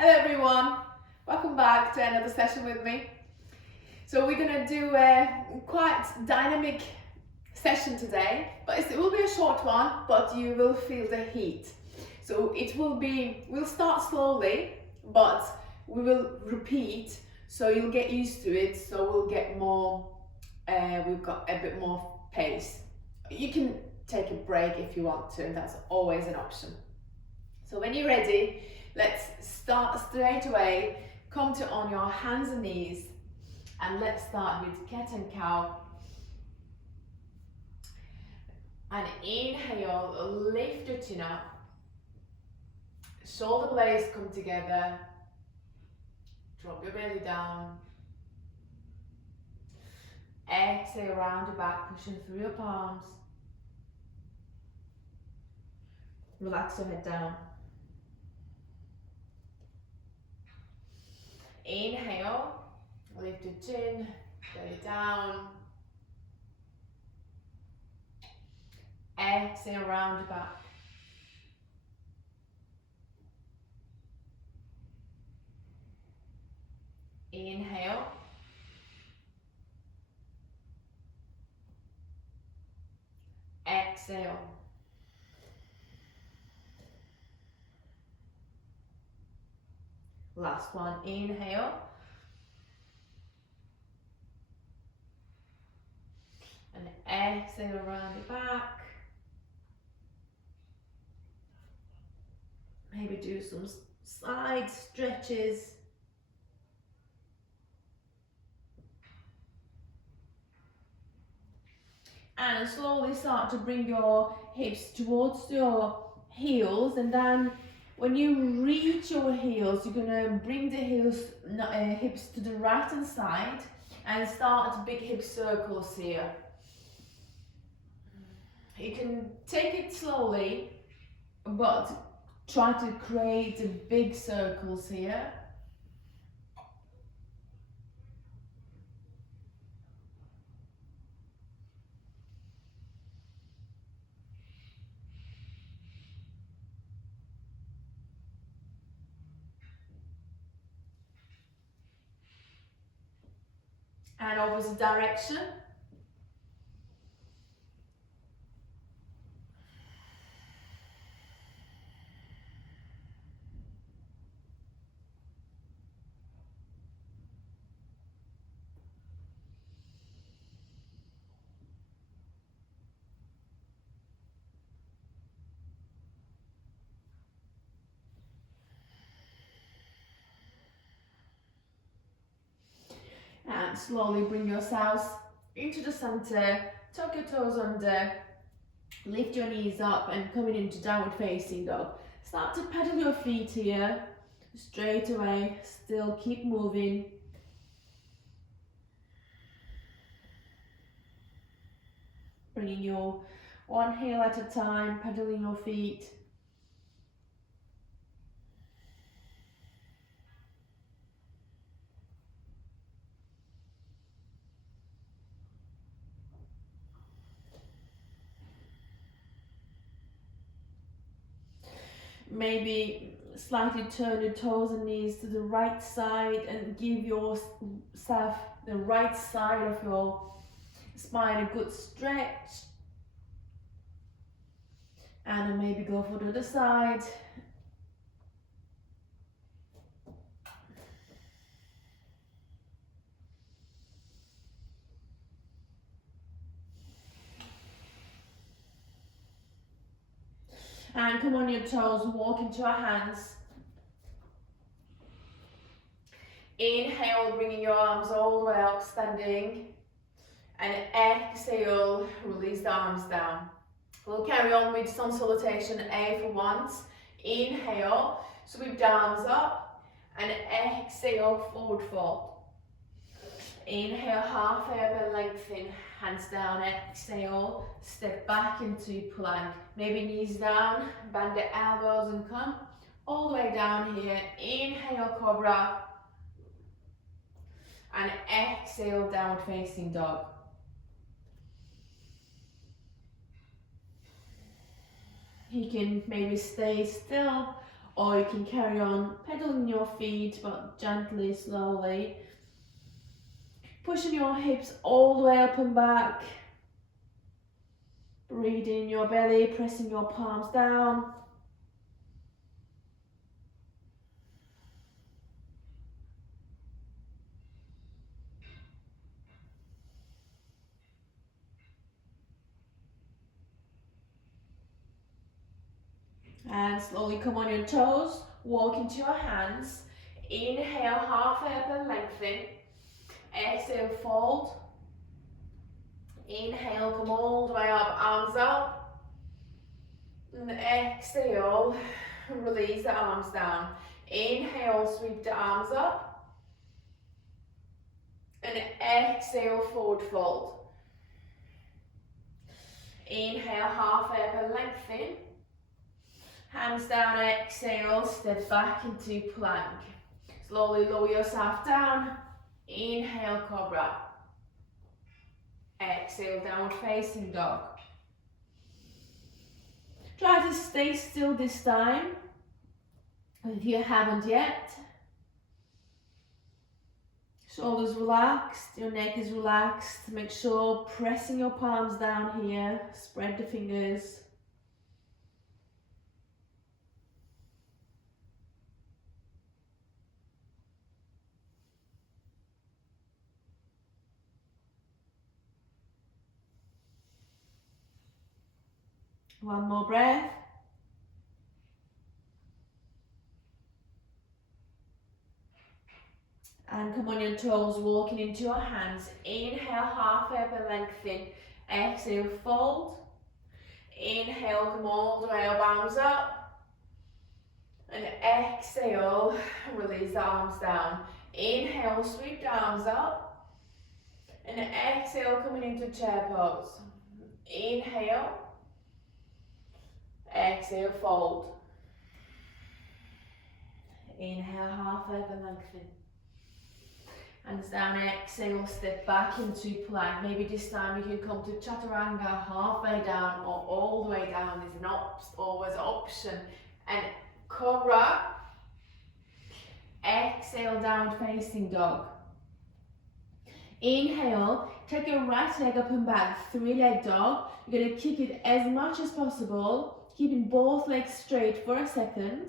Hello everyone, welcome back to another session with me. So we're going to do a quite dynamic session today, but it will be a short one, but you will feel the heat. So we'll start slowly, but we will repeat, so you'll get used to it, so we'll get more, we've got a bit more pace. You can take a break if you want to, that's always an option. So when you're ready, let's start straight away. Come to on your hands and knees, and let's start with cat and cow. And inhale, lift your chin up. Shoulder blades come together. Drop your belly down. Exhale, round your back, pushing through your palms. Relax your head down. Inhale, lift your chin, belly down. Exhale, round your back. Inhale. Exhale. Last one, inhale. And exhale around your back. Maybe do some side stretches. And slowly start to bring your hips towards your heels, and then when you reach your heels, you're gonna bring the hips to the right hand side and start big hip circles here. You can take it slowly, but try to create big circles here. And opposite direction. And slowly bring yourselves into the center, tuck your toes under, lift your knees up and coming into downward facing dog. Start to pedal your feet here, straight away, still keep moving. Bringing your one heel at a time, pedaling your feet. Maybe slightly turn your toes and knees to the right side and give yourself the right side of your spine a good stretch. And then maybe go for the other side. And come on your toes, walk into your hands. Inhale, bringing your arms all the way up, standing. And exhale, release the arms down. We'll carry on with sun salutation A for once. Inhale, sweep the arms up. And exhale, forward fold. Inhale, half elbow lengthen, hands down, exhale, step back into plank. Maybe knees down, bend the elbows and come all the way down here. Inhale, cobra. And exhale, downward facing dog. You can maybe stay still or you can carry on pedaling your feet but gently, slowly. Pushing your hips all the way up and back. Breathing in your belly, pressing your palms down. And slowly come on your toes, walk into your hands. Inhale, halfway up and lengthen. Exhale, fold. Inhale, come all the way up, arms up. And exhale, release the arms down. Inhale, sweep the arms up. And exhale, forward fold. Inhale, halfway up and lengthen. Hands down, exhale, step back into plank. Slowly lower yourself down. Inhale, cobra. Exhale, downward facing dog. Try to stay still this time, if you haven't yet. Shoulders relaxed, your neck is relaxed. Make sure pressing your palms down here, spread the fingers. One more breath. And come on your toes, walking into your hands. Inhale, halfway up and lengthen. Exhale, fold. Inhale, come all the way up, arms up. And exhale, release the arms down. Inhale, sweep the arms up. And exhale, coming into chair pose. Inhale. Exhale, fold. Inhale, halfway up and lengthen. Hands down, exhale, step back into plank. Maybe this time you can come to chaturanga, halfway down or all the way down is always an option. And cobra. Exhale, downward facing dog. Inhale, take your right leg up and back, 3-leg dog. You're going to kick it as much as possible, keeping both legs straight for a second.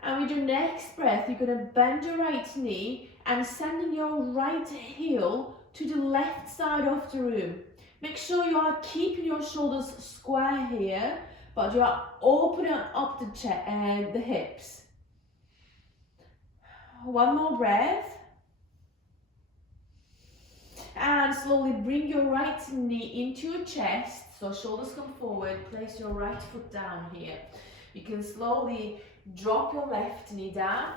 And with your next breath, you're going to bend your right knee and sending your right heel to the left side of the room. Make sure you are keeping your shoulders square here, but you are opening up the hips. One more breath. And slowly bring your right knee into your chest, so shoulders come forward. Place your right foot down here. You can slowly drop your left knee down.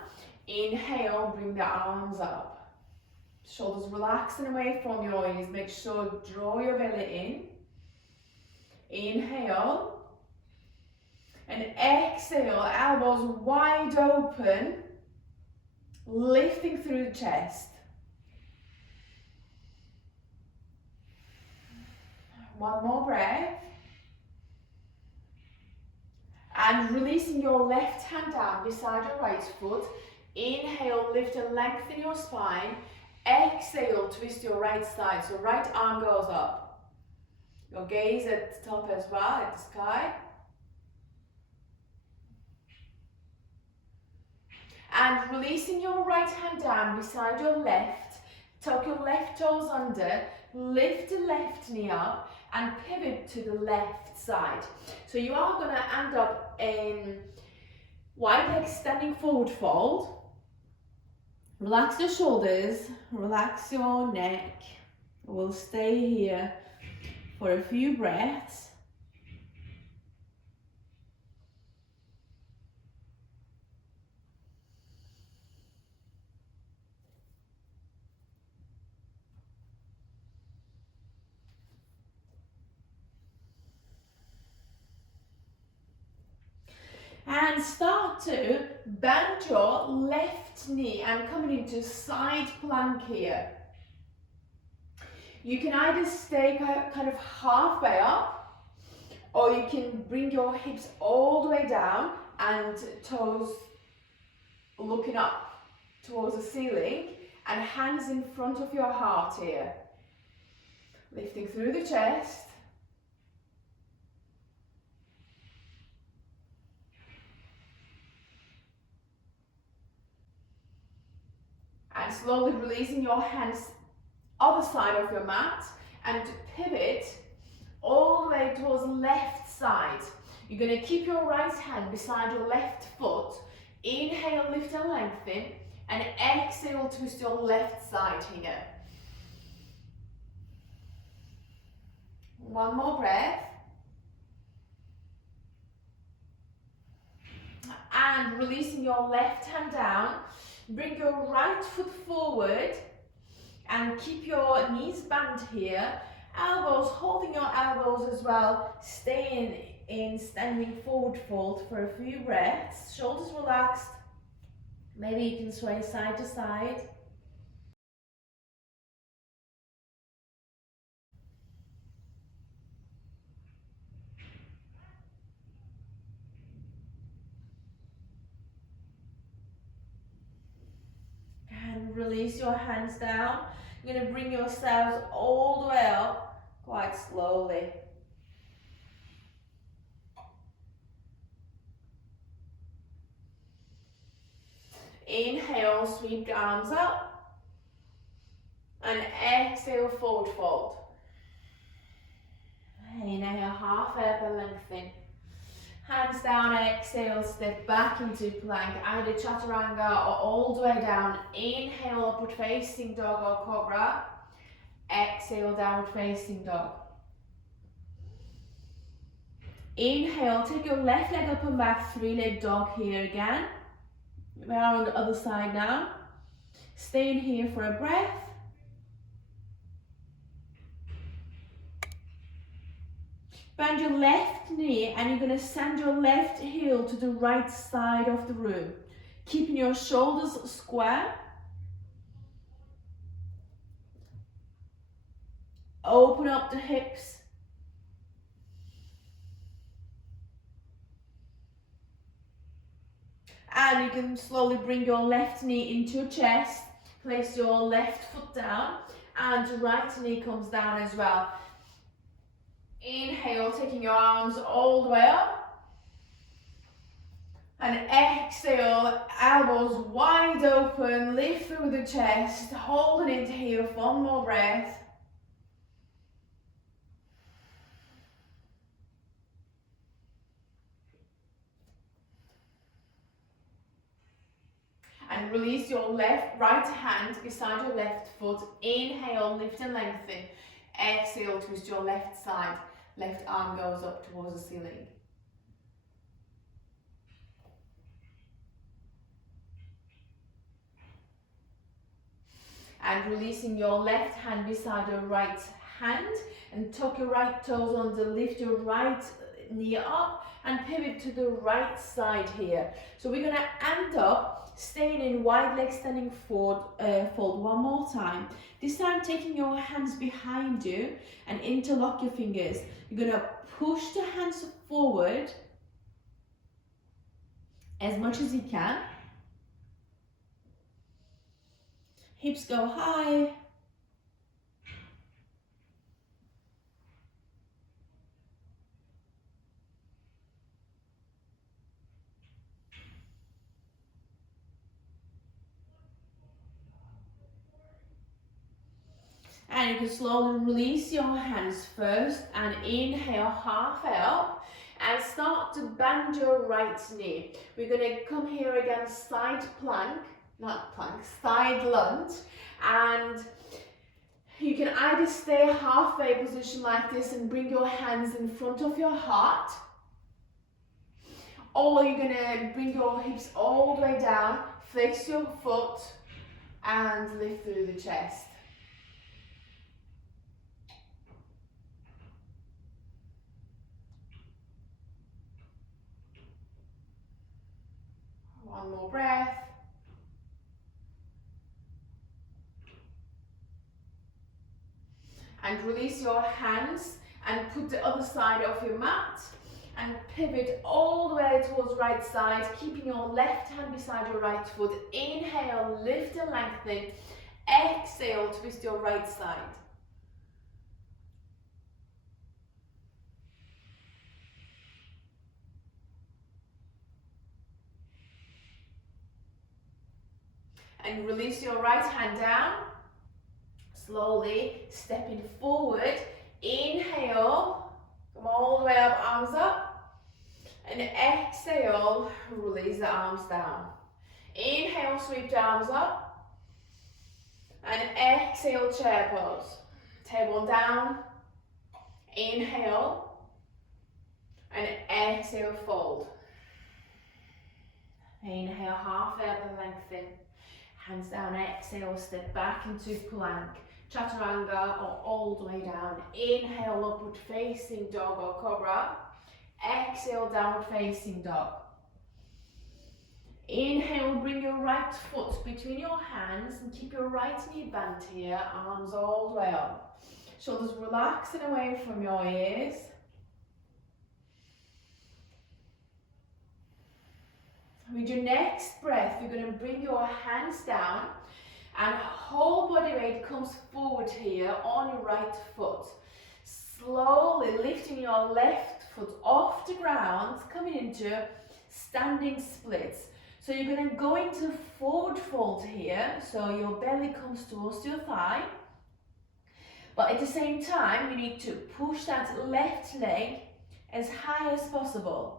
Inhale, bring the arms up. Shoulders relaxing away from your ears. Make sure draw your belly in. Inhale. And exhale, elbows wide open. Lifting through the chest. One more breath. And releasing your left hand down beside your right foot. Inhale, lift and lengthen your spine. Exhale, twist your right side. So right arm goes up. Your gaze at the top as well, at the sky. And releasing your right hand down beside your left. Tuck your left toes under. Lift the left knee up and pivot to the left side. So you are going to end up in wide leg standing forward fold. Relax your shoulders, relax your neck. We'll stay here for a few breaths. And start to bend your left knee and coming into side plank here. You can either stay kind of halfway up, Or you can bring your hips all the way down and toes looking up towards the ceiling and hands in front of your heart here. Lifting through the chest. And slowly releasing your hands other side of your mat and pivot all the way towards left side. You're going to keep your right hand beside your left foot. Inhale, lift and lengthen, and exhale, twist your left side here. One more breath. And releasing your left hand down, bring your right foot forward and keep your knees bent here. Elbows, holding your elbows as well, staying in standing forward fold for a few breaths. Shoulders relaxed. Maybe you can sway side to side. And release your hands down. You're going to bring yourselves all the way up quite slowly. Inhale, sweep the arms up. And exhale, forward fold. Inhale, half up and lengthen. Hands down, exhale, step back into plank, either chaturanga or all the way down. Inhale, upward facing dog or cobra. Exhale, downward facing dog. Inhale, take your left leg up and back, three-leg dog here again. We are on the other side now. Stay in here for a breath. Bend your left knee and you're going to send your left heel to the right side of the room. Keeping your shoulders square. Open up the hips. And you can slowly bring your left knee into your chest. Place your left foot down and your right knee comes down as well. Inhale, taking your arms all the way up. And exhale, elbows wide open, lift through the chest, holding it here for one more breath. And release your right hand beside your left foot. Inhale, lift and lengthen. Exhale, twist your left side. Left arm goes up towards the ceiling. And releasing your left hand beside your right hand and tuck your right toes under, lift your right knee up and pivot to the right side here. So we're going to end up staying in wide leg standing forward, fold one more time. This time taking your hands behind you and interlock your fingers. You're going to push the hands forward as much as you can. Hips go high. And you can slowly release your hands first and inhale, half up and start to bend your right knee. We're going to come here again, side plank, not plank, side lunge, and you can either stay halfway position like this and bring your hands in front of your heart, or you're going to bring your hips all the way down, flex your foot and lift through the chest. One more breath. And release your hands And put the other side of your mat and pivot all the way towards right side, keeping your left hand beside your right foot. Inhale, lift and lengthen. Exhale, twist your right side. And release your right hand down. Slowly stepping forward. Inhale, come all the way up, arms up. And exhale, release the arms down. Inhale, sweep the arms up. And exhale, chair pose. Table down. Inhale. And exhale, fold. Inhale, halfway up and lengthen. Hands down, exhale, step back into plank. Chaturanga or all the way down. Inhale, upward facing dog or cobra. Exhale, downward facing dog. Inhale, bring your right foot between your hands and keep your right knee bent here. Arms all the way up. Shoulders relaxing away from your ears. With your next breath, you're going to bring your hands down and whole body weight comes forward here on your right foot. Slowly lifting your left foot off the ground, coming into standing splits. So you're going to go into forward fold here, so your belly comes towards your thigh. But at the same time, you need to push that left leg as high as possible.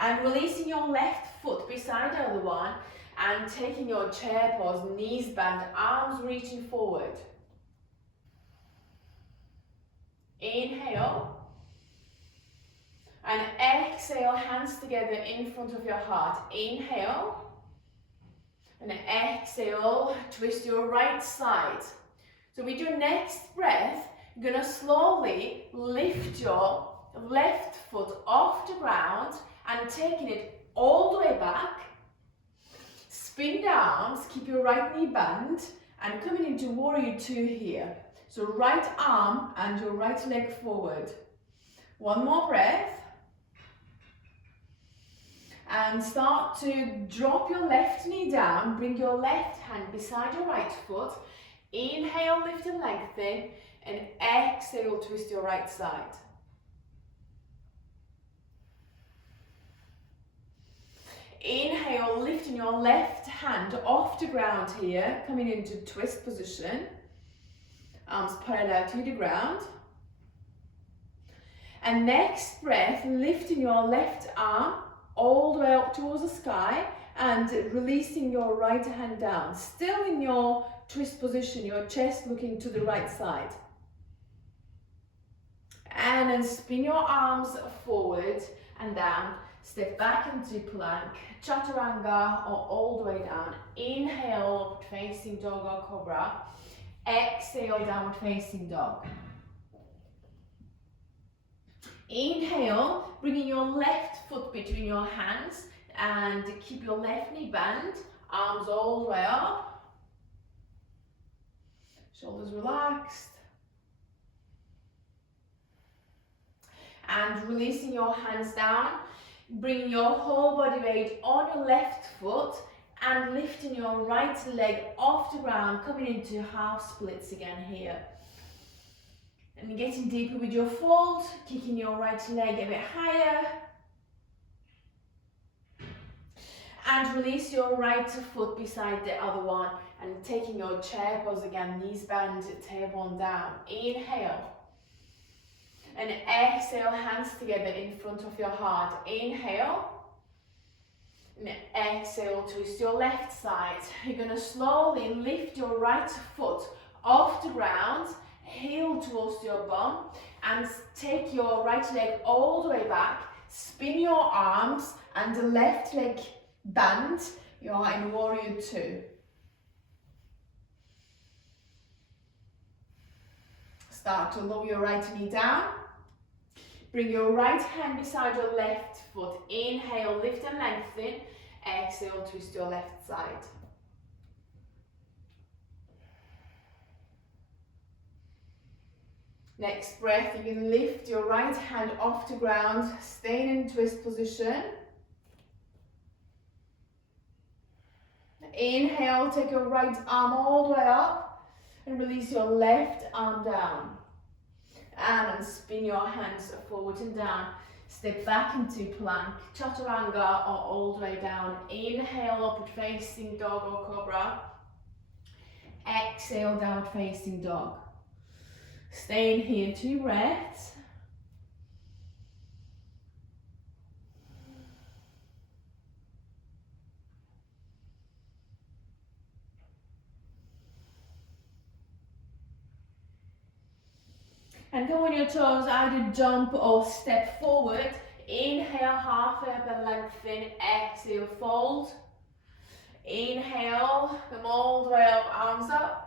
And releasing your left foot beside the other one and taking your chair pose, knees bent, arms reaching forward. Inhale. And exhale, hands together in front of your heart. Inhale. And exhale, twist your right side. So with your next breath, you're going to slowly lift your left foot off the ground and taking it all the way back. Spin the arms, keep your right knee bent and coming into warrior two here. So right arm and your right leg forward. One more breath. And start to drop your left knee down, bring your left hand beside your right foot. Inhale, lift and lengthen, and exhale, twist your right side. Inhale, lifting your left hand off the ground here, coming into twist position. Arms parallel to the ground. And next breath, lifting your left arm all the way up towards the sky and releasing your right hand down. Still in your twist position, your chest looking to the right side. And then spin your arms forward and down. Step back into plank, chaturanga or all the way down. Inhale, upward facing dog or cobra. Exhale, downward facing dog. Inhale, bringing your left foot between your hands and keep your left knee bent, arms all the way up. Shoulders relaxed. And releasing your hands down. Bringing your whole body weight on your left foot and lifting your right leg off the ground, coming into half splits again here. And getting deeper with your fold, kicking your right leg a bit higher. And release your right foot beside the other one and taking your chair pose again, knees bent, tailbone down. Inhale. And exhale, hands together in front of your heart. Inhale. And exhale, twist your left side. You're going to slowly lift your right foot off the ground, heel towards your bum, and take your right leg all the way back. Spin your arms and the left leg bent. You're in warrior two. Start to lower your right knee down. Bring your right hand beside your left foot. Inhale, lift and lengthen. Exhale, twist your left side. Next breath, you can lift your right hand off the ground, staying in twist position. Inhale, take your right arm all the way up and release your left arm down. And spin your hands forward and down. Step back into plank, chaturanga, or all the way down. Inhale, upward facing dog or cobra. Exhale, downward facing dog. Stay in here, 2 breaths. And go on your toes, either jump or step forward. Inhale, halfway up and lengthen. Exhale, fold. Inhale, come all the way up, arms up.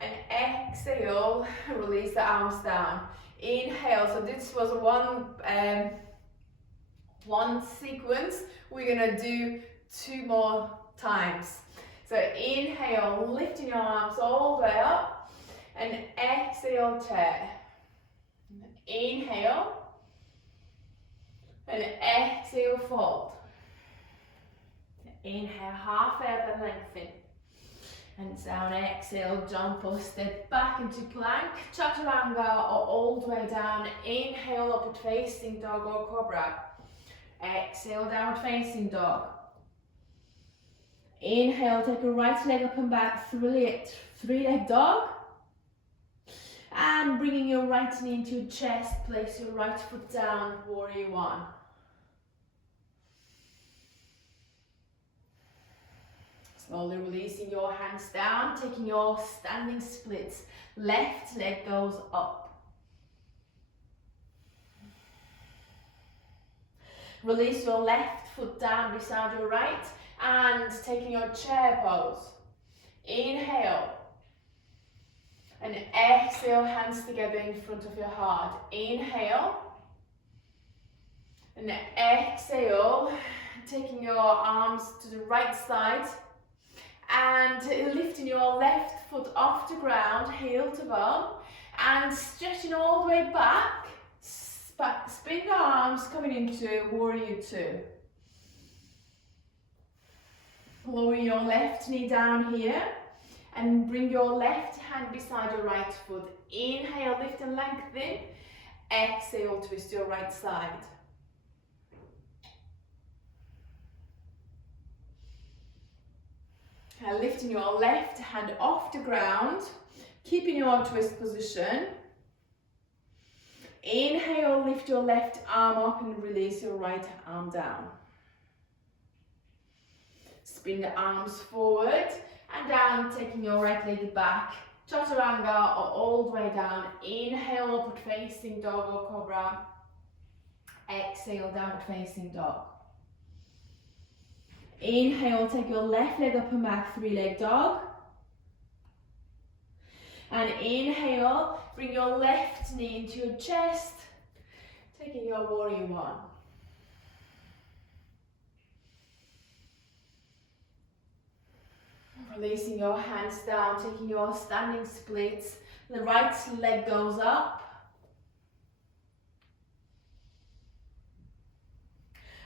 And exhale, release the arms down. Inhale, so this was one sequence. We're gonna do 2 more times. So inhale, lifting your arms all the way up. And exhale, chair. Inhale. And exhale, fold. Inhale, halfway up and lengthen. And down, exhale, jump or step back into plank, chaturanga, or all the way down. Inhale, upward facing dog or cobra. Exhale, downward facing dog. Inhale, take your right leg up and back, 3-leg dog. And bringing your right knee into your chest, place your right foot down, warrior 1. Slowly releasing your hands down, taking your standing splits. Left leg goes up. Release your left foot down beside your right and taking your chair pose. Inhale. And exhale, hands together in front of your heart. Inhale. And exhale, taking your arms to the right side. And lifting your left foot off the ground, heel to bum. And stretching all the way back. Spin the arms, coming into warrior 2. Lower your left knee down here. And bring your left hand beside your right foot. Inhale, lift and lengthen. Exhale, twist your right side. And lifting your left hand off the ground, keeping your twist position. Inhale, lift your left arm up and release your right arm down. Spin the arms forward and down, taking your right leg back. Chaturanga or all the way down. Inhale, upward facing dog or cobra. Exhale, downward facing dog. Inhale, take your left leg up and back, 3-leg dog. And inhale, bring your left knee into your chest, taking your warrior 1. Releasing your hands down, taking your standing splits. The right leg goes up.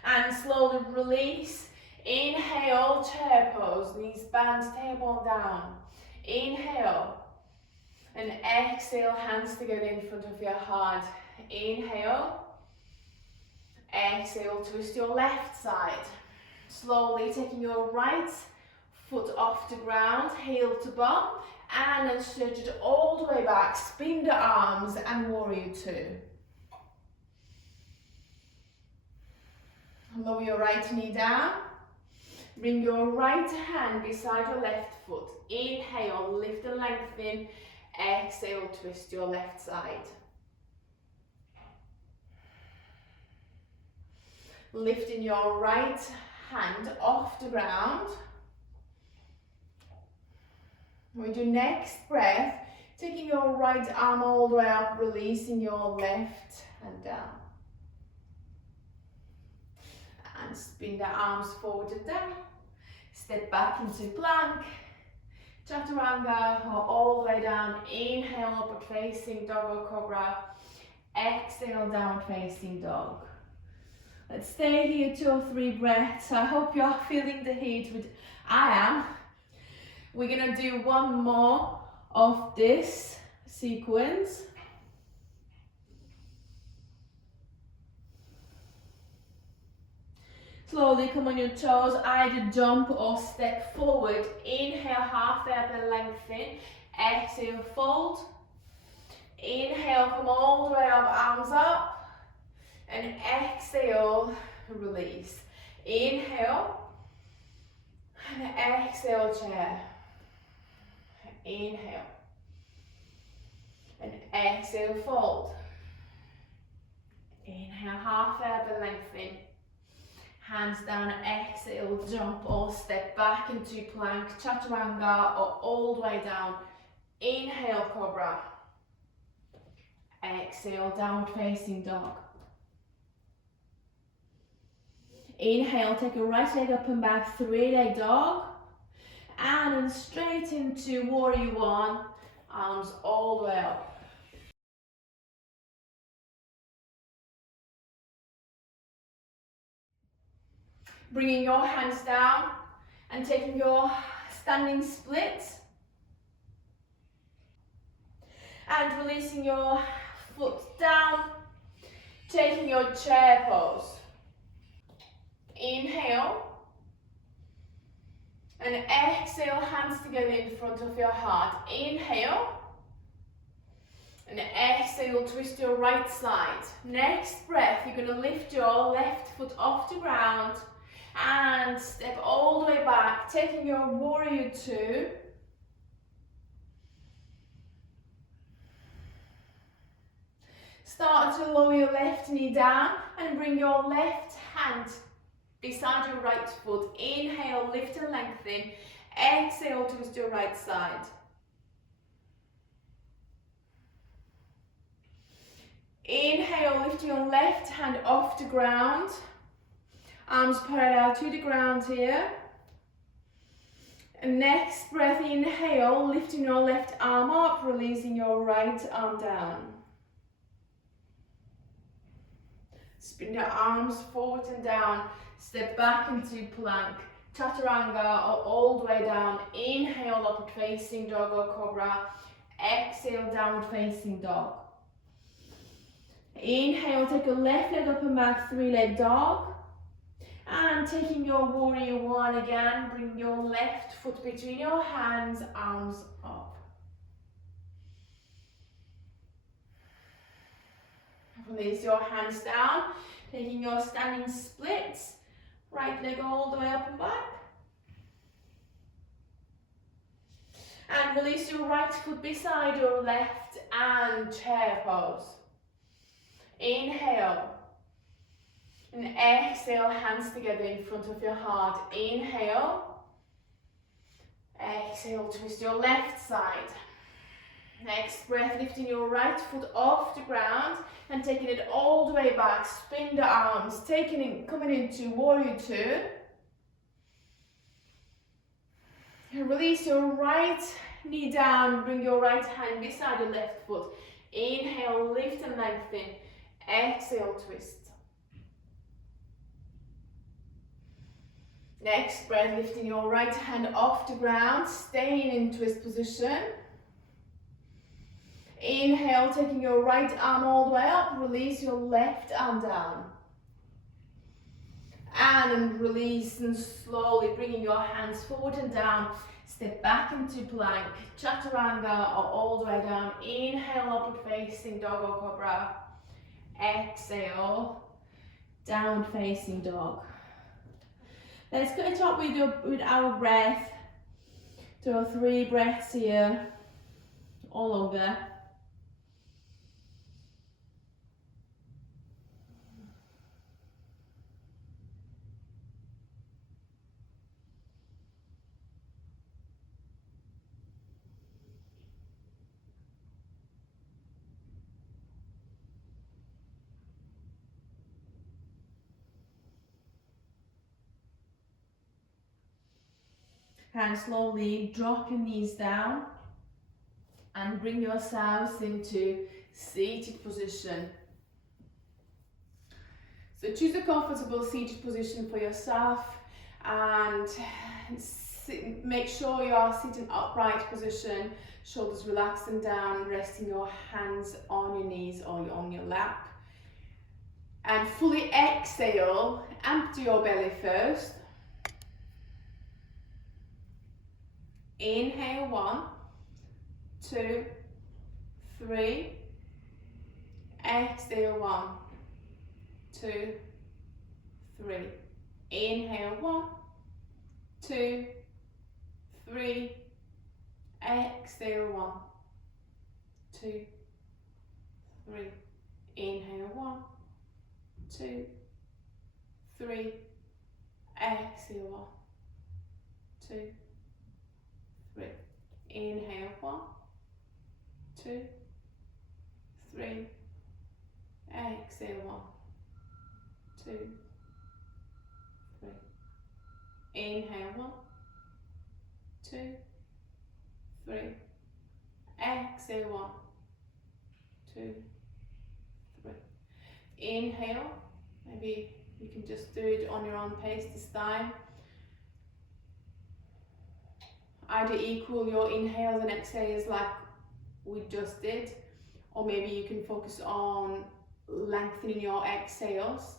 And slowly release. Inhale, chair pose, knees bend, tailbone down. Inhale. And exhale, hands together in front of your heart. Inhale. Exhale, twist your left side. Slowly taking your right foot off the ground, heel to bum, and then stretch it all the way back. Spin the arms and warrior 2. Lower your right knee down. Bring your right hand beside your left foot. Inhale, lift and lengthen. Exhale, twist your left side. Lifting your right hand off the ground. With your next breath, taking your right arm all the way up, releasing your left hand down. And spin the arms forward and down. Step back into plank, chaturanga or all the way down. Inhale, upward facing dog or cobra. Exhale, downward facing dog. Let's stay here 2 or 3 breaths. I hope you're feeling the heat, which I am. We're gonna do one more of this sequence. Slowly come on your toes, either jump or step forward. Inhale, half up and lengthen. Exhale, fold. Inhale, come all the way up, arms up. And exhale, release. Inhale. And exhale, chair. Inhale. And exhale, fold. Inhale, half up and lengthen. Hands down, exhale, jump or step back into plank, chaturanga or all the way down. Inhale, cobra. Exhale, downward facing dog. Inhale, take your right leg up and back, 3-leg dog. And then straight into warrior 1, arms all the way up. Bringing your hands down and taking your standing split. And releasing your foot down, taking your chair pose. Inhale. And exhale, hands together in front of your heart. Inhale. And exhale, twist your right side. Next breath, you're going to lift your left foot off the ground. And step all the way back, taking your warrior 2. Start to lower your left knee down and bring your left hand beside your right foot. Inhale, lift and lengthen. Exhale, twist your right side. Inhale, lift your left hand off the ground. Arms parallel to the ground here. And next breath, inhale, lifting your left arm up, releasing your right arm down. Spin your arms forward and down. Step back into plank, chaturanga or all the way down. Inhale, upward facing dog or cobra. Exhale, downward facing dog. Inhale, take your left leg up and back, 3-leg dog. And taking your warrior 1 again, bring your left foot between your hands, arms up. Release your hands down, taking your standing splits. Right leg all the way up and back. And release your right foot beside your left and chair pose. Inhale. And exhale, hands together in front of your heart. Inhale. Exhale, twist your left side. Next breath, lifting your right foot off the ground and taking it all the way back. Spin the arms, coming into warrior 2. And release your right knee down, bring your right hand beside your left foot. Inhale, lift and lengthen. Exhale, twist. Next breath, lifting your right hand off the ground, staying in twist position. Inhale, taking your right arm all the way up, release your left arm down. And release and slowly bringing your hands forward and down. Step back into plank, chaturanga or all the way down. Inhale, upward facing dog or cobra. Exhale, downward facing dog. Let's catch up with our breath. 2 or 3 breaths here, all over. And slowly drop your knees down and bring yourselves into seated position. So choose a comfortable seated position for yourself and make sure you are sitting upright position, shoulders relaxing down, resting your hands on your knees or on your lap. And fully exhale, empty your belly first. Inhale, 1, 2, 3. Exhale, 1, 2, 3. Inhale, 1, 2, 3. Exhale, 1, 2, 3. Inhale, 1, 2, 3. Exhale, 1, 2, 3. Inhale, 1, 2, 3. Exhale, 1, 2, 3. Inhale, 1, 2, 3. Exhale, 1, 2, 3. Inhale. Maybe you can just do it on your own pace this time. Either equal your inhales and exhales like we just did, or maybe you can focus on lengthening your exhales.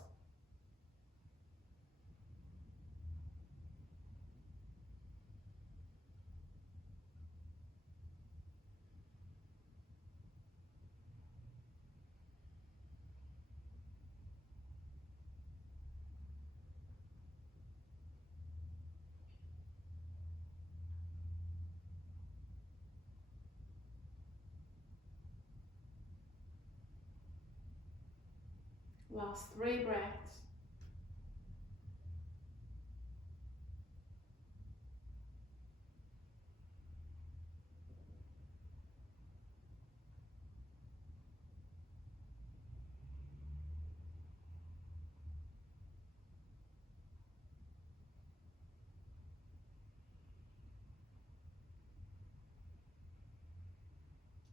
Last 3 breaths.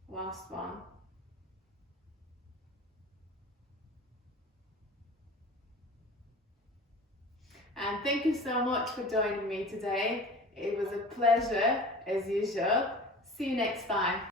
Last one. And thank you so much for joining me today. It was a pleasure as usual. See you next time.